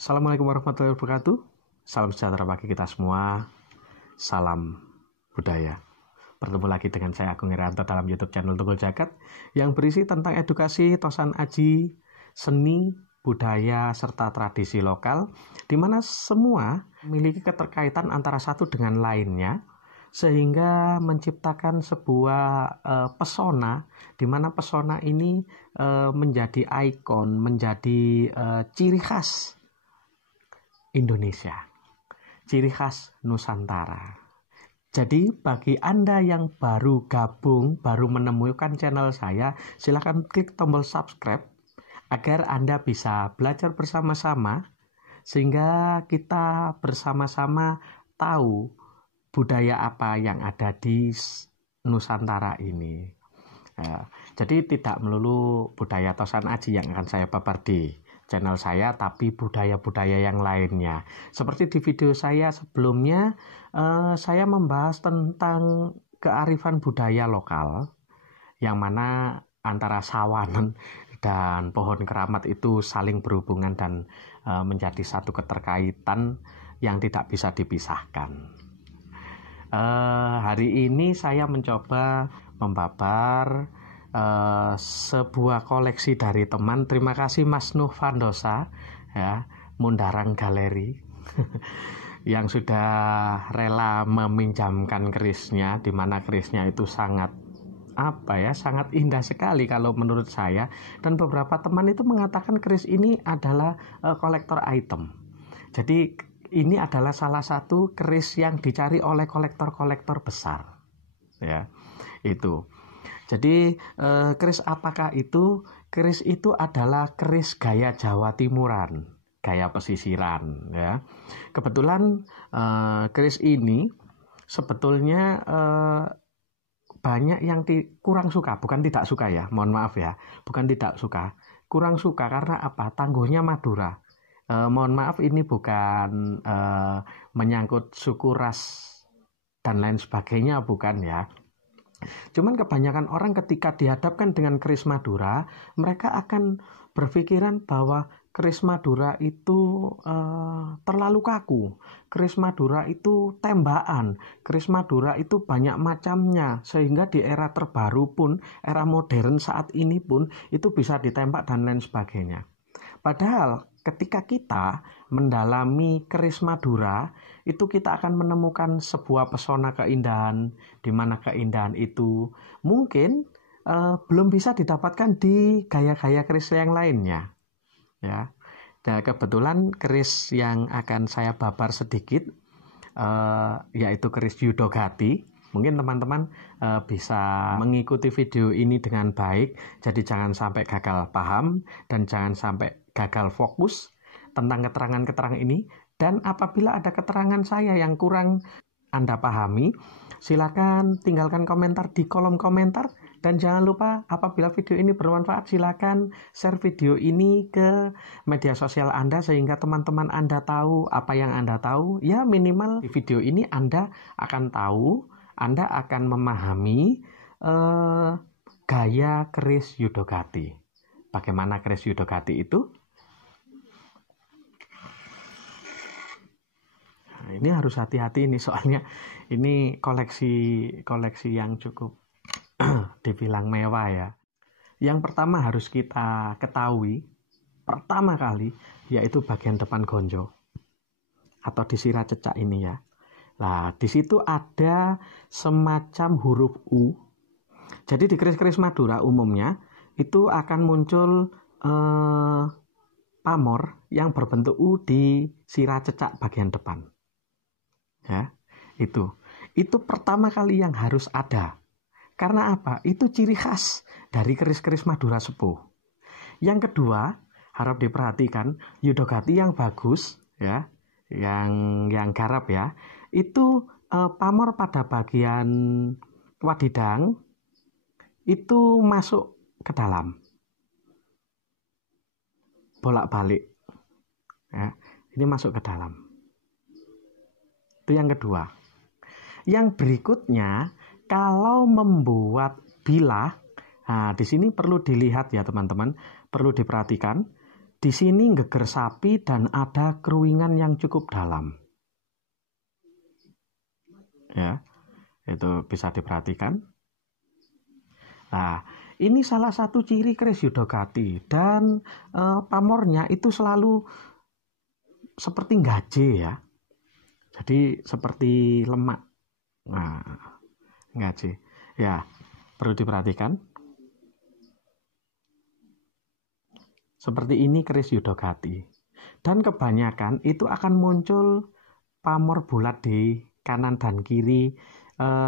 Assalamualaikum warahmatullahi wabarakatuh. Salam sejahtera bagi kita semua. Salam budaya. Bertemu lagi dengan saya Agung Irianto dalam YouTube channel Tunggul Jagat yang berisi tentang edukasi, tosan aji, seni, budaya, serta tradisi lokal, di mana semua memiliki keterkaitan antara satu dengan lainnya, sehingga menciptakan sebuah pesona, di mana pesona ini menjadi ikon, menjadi ciri khas Indonesia, ciri khas Nusantara. Jadi bagi Anda yang baru gabung, baru menemukan channel saya, silakan klik tombol subscribe agar Anda bisa belajar bersama-sama, sehingga kita bersama-sama tahu budaya apa yang ada di Nusantara ini. Jadi tidak melulu budaya tosan aji yang akan saya paparkan di channel saya, tapi budaya-budaya yang lainnya. Seperti di video saya sebelumnya, saya membahas tentang kearifan budaya lokal, yang mana antara sawanan dan pohon keramat itu saling berhubungan dan menjadi satu keterkaitan yang tidak bisa dipisahkan. Hari ini saya mencoba membabar sebuah koleksi dari teman. Terima kasih Mas Nuh Vandosa ya, Mundarang Galeri yang sudah rela meminjamkan kerisnya, di mana kerisnya itu sangat sangat indah sekali kalau menurut saya, dan beberapa teman itu mengatakan keris ini adalah kolektor item. Jadi ini adalah salah satu keris yang dicari oleh kolektor-kolektor besar ya, itu. Jadi keris apakah itu? Keris itu adalah keris gaya Jawa Timuran, gaya pesisiran ya. Kebetulan keris ini sebetulnya banyak yang kurang suka, bukan tidak suka ya, mohon maaf ya, bukan tidak suka, kurang suka karena apa? Tangguhnya Madura. Mohon maaf, ini bukan menyangkut suku ras dan lain sebagainya, bukan ya. Cuman kebanyakan orang ketika dihadapkan dengan keris Madura, mereka akan berpikiran bahwa keris Madura itu terlalu kaku, keris Madura itu tembakan, keris Madura itu banyak macamnya, sehingga di era terbaru pun, era modern saat ini pun, itu bisa ditembak dan lain sebagainya. Padahal ketika kita mendalami keris Madura, itu kita akan menemukan sebuah pesona keindahan, di mana keindahan itu mungkin belum bisa didapatkan di gaya-gaya keris yang lainnya ya. Dan kebetulan keris yang akan saya babar sedikit yaitu keris Yudogati. Mungkin teman-teman bisa mengikuti video ini dengan baik, jadi jangan sampai gagal paham dan jangan sampai gagal fokus tentang keterangan-keterangan ini. Dan apabila ada keterangan saya yang kurang Anda pahami, silakan tinggalkan komentar di kolom komentar. Dan jangan lupa, apabila video ini bermanfaat, silakan share video ini ke media sosial Anda, sehingga teman-teman Anda tahu apa yang Anda tahu. Ya, minimal di video ini Anda akan tahu, Anda akan memahami gaya keris Yudogati. Bagaimana keris Yudogati itu? Nah, ini harus hati-hati ini, soalnya ini koleksi yang cukup dibilang mewah ya. Yang pertama harus kita ketahui pertama kali, yaitu bagian depan gonjo atau di sirah cecak ini ya. Nah, di situ ada semacam huruf U. Jadi di keris-keris Madura umumnya itu akan muncul pamor yang berbentuk U di sirah cecak bagian depan. Ya, itu pertama kali yang harus ada. Karena apa? Itu ciri khas dari keris-keris Madura sepuh. Yang kedua, harap diperhatikan, Yudogati yang bagus ya, yang garap ya, itu pamor pada bagian wadidang itu masuk ke dalam, bolak-balik ya, ini masuk ke dalam. Itu yang kedua. Yang berikutnya, kalau membuat bilah, nah di sini perlu dilihat ya teman-teman, perlu diperhatikan. Di sini geger sapi dan ada keruingan yang cukup dalam. Ya, itu bisa diperhatikan. Nah, ini salah satu ciri keris Yudhokati dan pamornya itu selalu seperti gaje ya. Jadi seperti lemak. Nah, gaje. Ya, perlu diperhatikan. Seperti ini keris Yudhokati. Dan kebanyakan itu akan muncul pamor bulat di kanan dan kiri,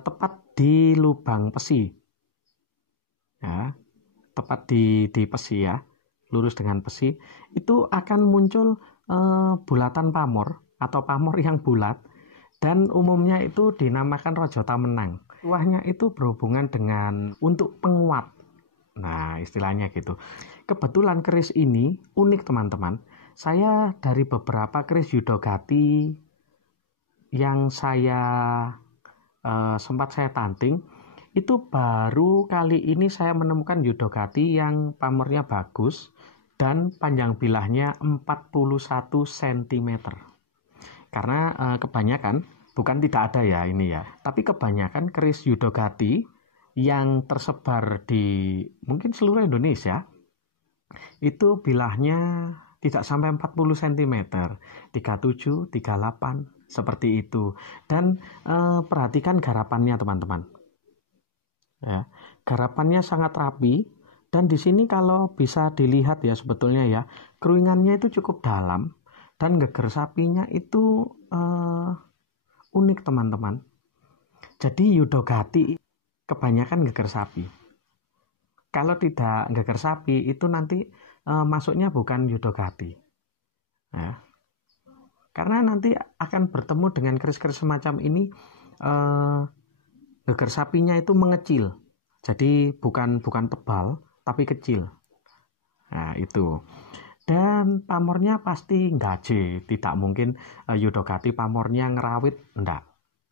tepat di lubang pesi. Ya, tepat di pesi ya, lurus dengan pesi, itu akan muncul bulatan pamor atau pamor yang bulat, dan umumnya itu dinamakan Raja Tamenang. Tuahnya itu berhubungan dengan untuk penguat. Nah, istilahnya gitu. Kebetulan keris ini unik teman-teman. Saya dari beberapa keris Yudhokati yang sempat saya tanting, itu baru kali ini saya menemukan Yudhokati yang pamornya bagus dan panjang bilahnya 41 cm. Karena kebanyakan, bukan tidak ada ya ini ya, tapi kebanyakan keris Yudhokati yang tersebar di mungkin seluruh Indonesia itu bilahnya tidak sampai 40 cm, 37, 38 seperti itu. Dan perhatikan garapannya teman-teman. Ya, garapannya sangat rapi, dan di sini kalau bisa dilihat ya sebetulnya ya, keruingannya itu cukup dalam dan geger sapinya itu unik teman-teman. Jadi Yudhokati kebanyakan geger sapi. Kalau tidak geger sapi itu nanti masuknya bukan Yudhokati. Ya. Karena nanti akan bertemu dengan keris-keris semacam ini, geger sapinya itu mengecil. Jadi bukan tebal tapi kecil. Nah, itu. Dan pamornya pasti gaje, tidak mungkin Yudhokati pamornya ngerawit, enggak.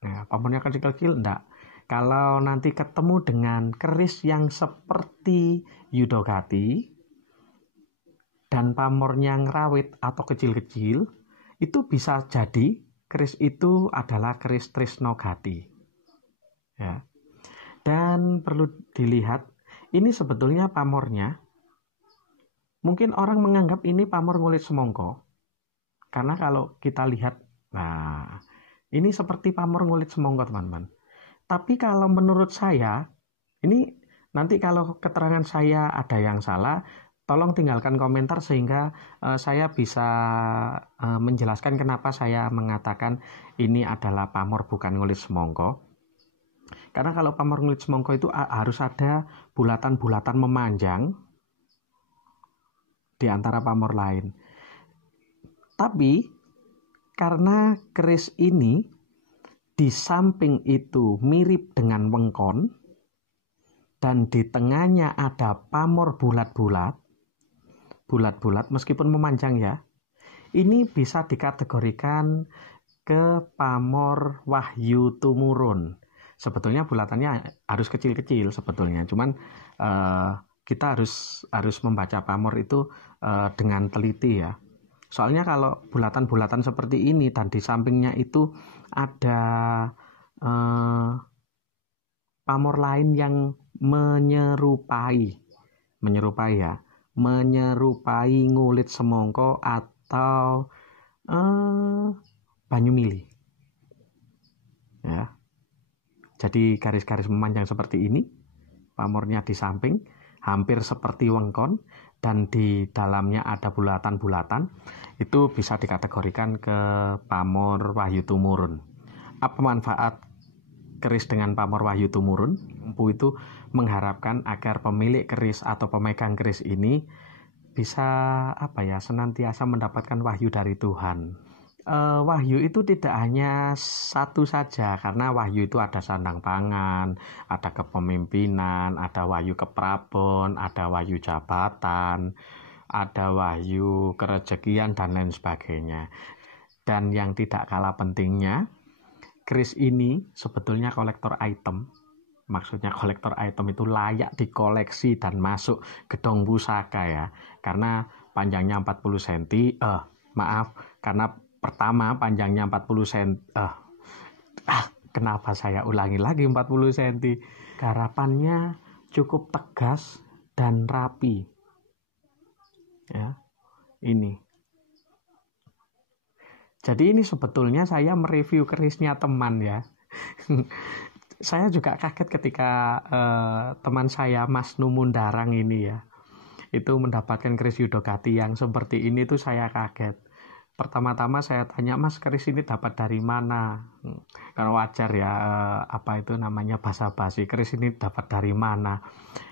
Nah, pamornya kecil-kecil, enggak. Kalau nanti ketemu dengan keris yang seperti Yudhokati dan pamornya ngerawit atau kecil-kecil, itu bisa jadi keris itu adalah keris Trisnogati. Ya. Dan perlu dilihat, ini sebetulnya pamornya. Mungkin orang menganggap ini pamor ngulit semongko. Karena kalau kita lihat, nah, ini seperti pamor ngulit semongko teman-teman. Tapi kalau menurut saya, ini nanti kalau keterangan saya ada yang salah, tolong tinggalkan komentar sehingga saya bisa menjelaskan kenapa saya mengatakan ini adalah pamor bukan ngulit semongko. Karena kalau pamor ngulit semongko itu harus ada bulatan-bulatan memanjang di antara pamor lain. Tapi karena keris ini di samping itu mirip dengan wengkon dan di tengahnya ada pamor bulat-bulat meskipun memanjang ya. Ini bisa dikategorikan ke pamor Wahyu Tumurun. Sebetulnya bulatannya harus kecil-kecil sebetulnya, cuman kita harus membaca pamor itu dengan teliti ya. Soalnya kalau bulatan-bulatan seperti ini dan di sampingnya itu ada pamor lain yang menyerupai ngulit semongko atau Banyumili. Ya. Jadi garis-garis memanjang seperti ini, pamornya di samping hampir seperti wengkon dan di dalamnya ada bulatan-bulatan, itu bisa dikategorikan ke pamor Wahyu Tumurun. Apa manfaat keris dengan pamor Wahyu Tumurun? Empu itu mengharapkan agar pemilik keris atau pemegang keris ini bisa senantiasa mendapatkan wahyu dari Tuhan. Wahyu itu tidak hanya satu saja, karena wahyu itu ada sandang pangan, ada kepemimpinan, ada wahyu keprabon, ada wahyu jabatan, ada wahyu kerejekian dan lain sebagainya. Dan yang tidak kalah pentingnya, keris ini sebetulnya kolektor item. Maksudnya kolektor item itu layak dikoleksi dan masuk gedung pusaka ya, karena panjangnya 40 cm. Maaf, karena pertama panjangnya 40 cm. Kenapa saya ulangi lagi 40 cm? Garapannya cukup tegas dan rapi. Ya, ini. Jadi ini sebetulnya saya mereview kerisnya teman ya. Saya juga kaget ketika teman saya Mas Numundarang ini ya, itu mendapatkan keris Yudogati yang seperti ini tuh saya kaget. Pertama-tama saya tanya, Mas, keris ini dapat dari mana? Karena wajar ya, apa itu namanya basa-basi, keris ini dapat dari mana?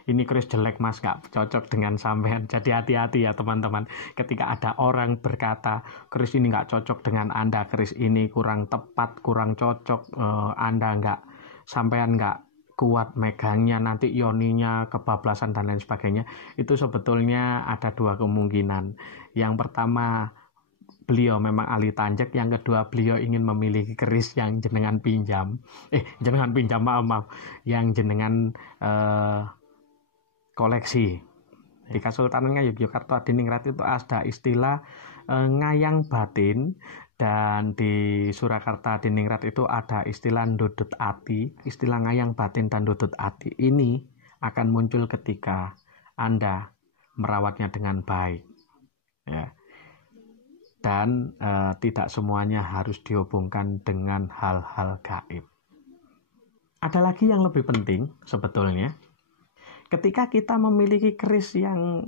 Ini keris jelek, Mas, nggak cocok dengan sampean. Jadi hati-hati ya teman-teman, ketika ada orang berkata keris ini nggak cocok dengan Anda, keris ini kurang tepat, kurang cocok, Anda sampean nggak kuat megangnya, nanti ioninya kebablasan dan lain sebagainya. Itu sebetulnya ada dua kemungkinan. Yang pertama, beliau memang ahli tanjak. Yang kedua, beliau ingin memiliki keris yang jenengan pinjam. Maaf. Yang jenengan koleksi. Di Kesultanan Ngayogyakarta Adiningrat itu ada istilah ngayang batin, dan di Surakarta Adiningrat itu ada istilah ndudut ati. Istilah ngayang batin dan ndudut ati ini akan muncul ketika Anda merawatnya dengan baik, ya. Dan tidak semuanya harus dihubungkan dengan hal-hal gaib. Ada lagi yang lebih penting sebetulnya. Ketika kita memiliki keris yang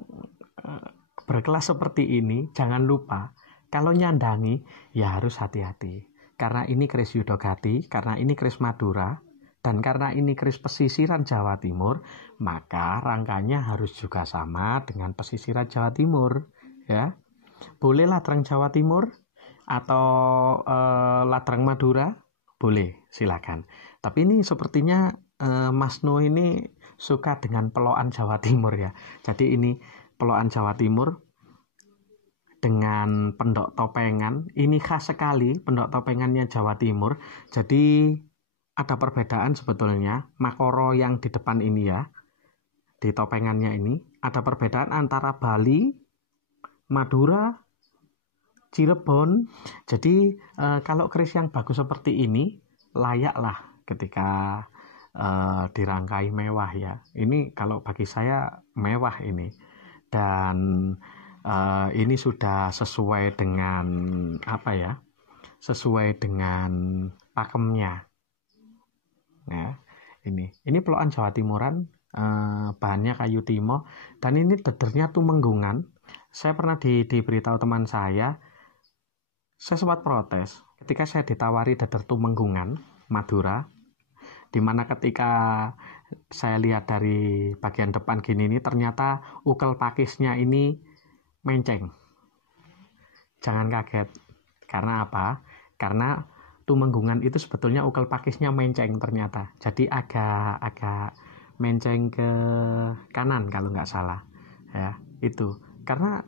berkelas seperti ini, jangan lupa kalau nyandangi ya harus hati-hati. Karena ini keris Yudogati, karena ini keris Madura, dan karena ini keris pesisiran Jawa Timur, maka rangkanya harus juga sama dengan pesisiran Jawa Timur, ya. Boleh ladrang Jawa Timur atau ladrang Madura, boleh, silakan. Tapi ini sepertinya Mas No ini suka dengan pelokan Jawa Timur ya. Jadi ini pelokan Jawa Timur dengan pendok topengan. Ini khas sekali pendok topengannya Jawa Timur. Jadi ada perbedaan sebetulnya. Makoro yang di depan ini ya, di topengannya ini ada perbedaan antara Bali, Madura, Cirebon. Jadi kalau keris yang bagus seperti ini layaklah ketika dirangkai mewah ya. Ini kalau bagi saya mewah ini. Dan ini sudah sesuai dengan apa ya? Sesuai dengan pakemnya. Ya, ini pelokan Jawa Timuran, bahannya kayu timo, dan ini dedernya tumenggungan. Saya pernah diberitahu teman saya sempat protes ketika saya ditawari deder tumenggungan Madura, dimana ketika saya lihat dari bagian depan gini ini ternyata ukel pakisnya ini menceng. Jangan kaget. Karena apa? Karena tumenggungan itu sebetulnya ukel pakisnya menceng ternyata. Jadi agak menceng ke kanan kalau nggak salah. Ya, itu. Karena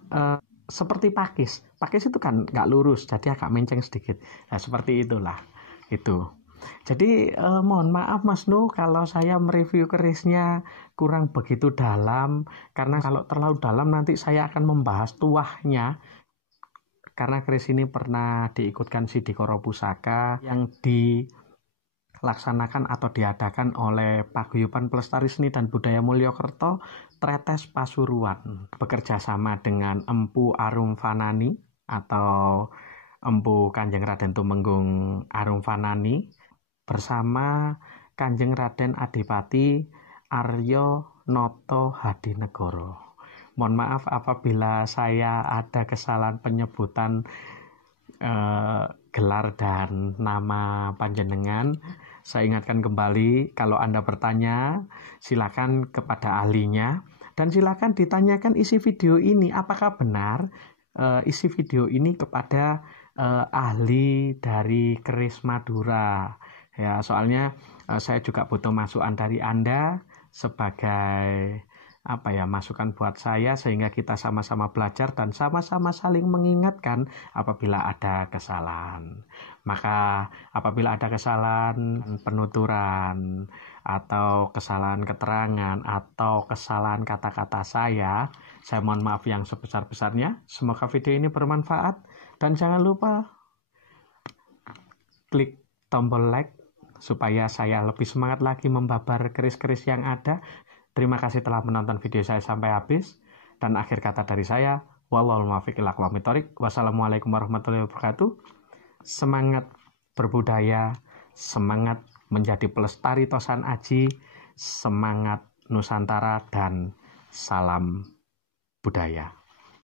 seperti pakis itu kan nggak lurus, jadi agak menceng sedikit. Nah, seperti itulah itu. Jadi mohon maaf Mas Nu kalau saya mereview kerisnya kurang begitu dalam, karena kalau terlalu dalam nanti saya akan membahas tuahnya. Karena keris ini pernah diikutkan Sidikoro Pusaka yang dilaksanakan atau diadakan oleh Paguyuban Pelestari Seni dan Budaya Mulyokerto Tretes Pasuruan, bekerja sama dengan Empu Arum Fanani atau Empu Kanjeng Raden Tumenggung Arum Fanani bersama Kanjeng Raden Adipati Aryo Noto Hadinegoro. Mohon maaf apabila saya ada kesalahan penyebutan gelar dan nama panjenengan. Saya ingatkan kembali, kalau Anda bertanya, silakan kepada ahlinya. Dan silakan ditanyakan isi video ini, apakah benar isi video ini kepada ahli dari keris Madura. Ya, soalnya saya juga butuh masukan dari Anda sebagai masukan buat saya sehingga kita sama-sama belajar dan sama-sama saling mengingatkan apabila ada kesalahan. Maka apabila ada kesalahan penuturan atau kesalahan keterangan atau kesalahan kata-kata saya mohon maaf yang sebesar-besarnya. Semoga video ini bermanfaat dan jangan lupa klik tombol like supaya saya lebih semangat lagi membabar keris-keris yang ada. Terima kasih telah menonton video saya sampai habis. Dan akhir kata dari saya, wallahul muwaffiq ila aqwamit thoriq. Wassalamualaikum warahmatullahi wabarakatuh. Semangat berbudaya, semangat menjadi pelestari Tosan Aji, semangat Nusantara, dan salam budaya.